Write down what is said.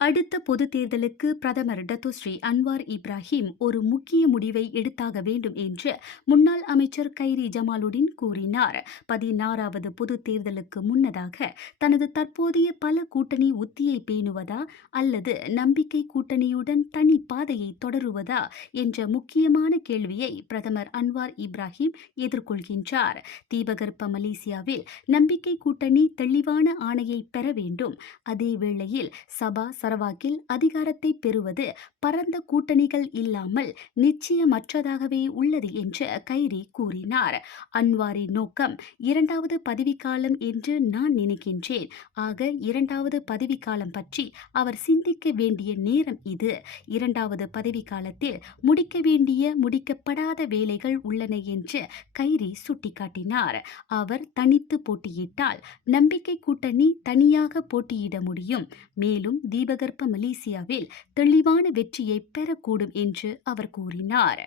அடுத்த பொதுத் தேர்தலுக்கு பிரதமர் டத்துஸ்ரீ அன்வார் இப்ராஹிம் ஒரு முக்கிய முடிவை எடுத்தாக வேண்டும் என்று முன்னாள் அமைச்சர் கைரி ஜமாலுடன் கூறினார். 16வது பொதுத் தேர்தலுக்கு முன்னதாக தனது தற்போதைய பல கூட்டணி உத்தியை பேணுவதா அல்லது நம்பிக்கை கூட்டணியுடன் தனி பாதையை தொடருவதா என்ற முக்கியமான கேள்வியை பிரதமர் அன்வார் இப்ராஹிம் எதிர்கொள்கின்றார். தீபகற்ப மலேசியாவில் நம்பிக்கை கூட்டணி தெளிவான ஆணையை பெற வேண்டும். அதே வேளையில் சபா சரவாக்கில் அதிகாரத்தை பெறுவது பரந்த கூட்டணிகள் இல்லாமல் நிச்சயமற்றதாகவே உள்ளது என்று கைரி கூறினார். அன்வாரின் நோக்கம் 2வது பதவிக்காலம் என்று நான் நினைக்கின்றேன். ஆக 2வது பதவிக்காலம் பற்றி அவர் சிந்திக்க வேண்டிய நேரம் இது. 2வது பதவிக்காலத்தில் முடிக்க வேண்டிய முடிக்கப்படாத வேலைகள் உள்ளன என்று கைரி சுட்டிக்காட்டினார். அவர் தனித்து போட்டியிட்டால் நம்பிக்கை கூட்டணி தனியாக போட்டியிட முடியும். மேலும் தீபகற்ப மலேசியாவில் தெளிவான வெற்றியை பெறக்கூடும் என்று அவர் கூறினார்.